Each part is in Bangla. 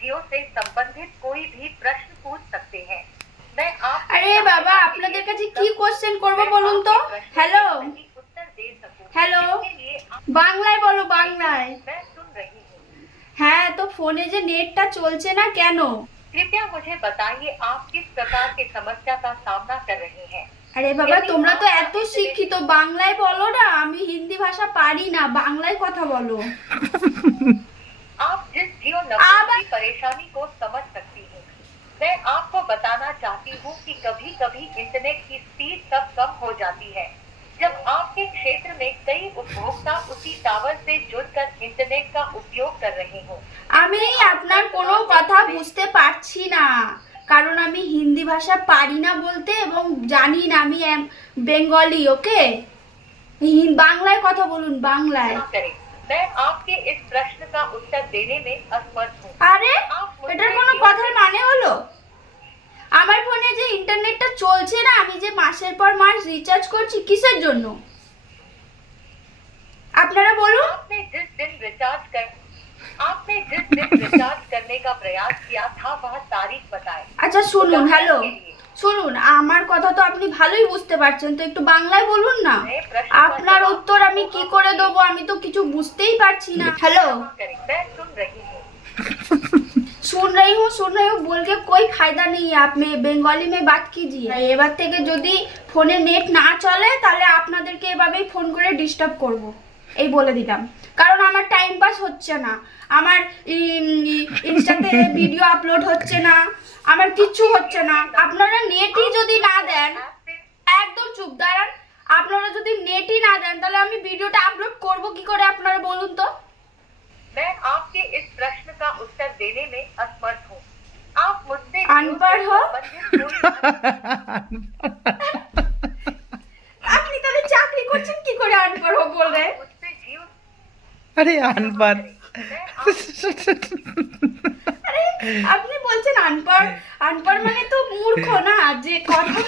जियो से संबंधित कोई भी प्रश्न पूछ सकते हैं। मैं आप আরে বাবা আপনাদের কাছে কি কোশ্চেন করব বলুন তো। হ্যালো उत्तर दे सकूं। হ্যালো इसके लिए বাংলায় বলো বাংলায়। मैं सुन रही हूँ। হ্যাঁ তো ফোনে যে নেটটা চলছে না কেন? कृपया मुझे बताइए आप किस प्रकार की समस्या का सामना कर रही हैं। আরে বাবা তোমরা তো এত শিক্ষিত, বাংলায় বলো না, আমি হিন্দি ভাষা পারি না, বাংলায় কথা বলো। आप जिस जियो नंबर की परेशानी को समझ सकती हैं, मैं आपको बताना चाहती हूँ कि कभी कभी इंटरनेट की स्पीड तब कम हो जाती है जब आपके क्षेत्र में कई उपभोक्ता उसी टावर से जुड़कर इंटरनेट का उपयोग कर रहे हों। আমি আপনার কোনো কথা বুঝতে পারছি না, কারণ আমি হিন্দি ভাষা পারি না বলতে এবং জানি না, আমি বেঙ্গলি। ওকে বাংলায় কথা বলুন, বাংলায়। मैं आपके इस प्रश्न का उत्तर देने में असमर्थ हूँ। আরে এটার কোনো কথার মানে হলো? আমার ফোনে যে ইন্টারনেটটা চলছে না, আমি যে মাসের পর মাস রিচার্জ করছি, কিসের জন্য আপনারা বলুন। आपने जिस दिन रिचार्ज करने का प्रयास किया था वह तारीख बताएं। আচ্ছা শুনুন, হ্যালো শুনুন, আমার কথা তো আপনি ভালোই বুঝতে পারছেন, তো একটু বাংলায় বলুন না। আপনার উত্তর আমি কি করে দেবো, আমি তো কিছু বুঝতেই পারছি না। হ্যালো मैं सुन रही हूँ। सुन रही हूँ बोल के कोई फायदा नहीं है, आप में বেঙ্গলি में बात कीजिए। এবার থেকে যদি ফোনে নেট না চলে তাহলে আপনাদেরকে এভাবেই ফোন করে ডিস্টার্ব করব, এই বলে দিলাম। কারণ আমার টাইম পাস হচ্ছে না, আমার ইনস্টাতে ভিডিও আপলোড হচ্ছে না, আমার কিচ্ছু হচ্ছে না। আপনারা নেটই যদি না দেন, একদম চুপ দাঁড়ান, আপনারা যদি নেটই না দেন তাহলে আমি ভিডিওটা আপলোড করব কি করে আপনারা বলুন তো। मैं आपके इस प्रश्न का उत्तर देने में असमर्थ हूँ। आप मुझसे अनपढ़ हो? আপনি তাহলে চাকরি করছেন কি করে আনপড় হো বল रहे? मुझसे जियो अरे अनपढ़ আরে আপনি বলছেন আনপড়, আনপড় মানে তো মূর্খ না, যে কথা।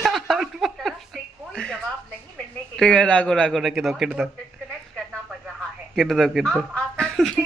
तरफ से कोई जवाब नहीं मिलने के ठीक है राखो राखो रख दो किट दो डिस्कनेक्ट करना पड़ रहा है। किट दो आप आसानी से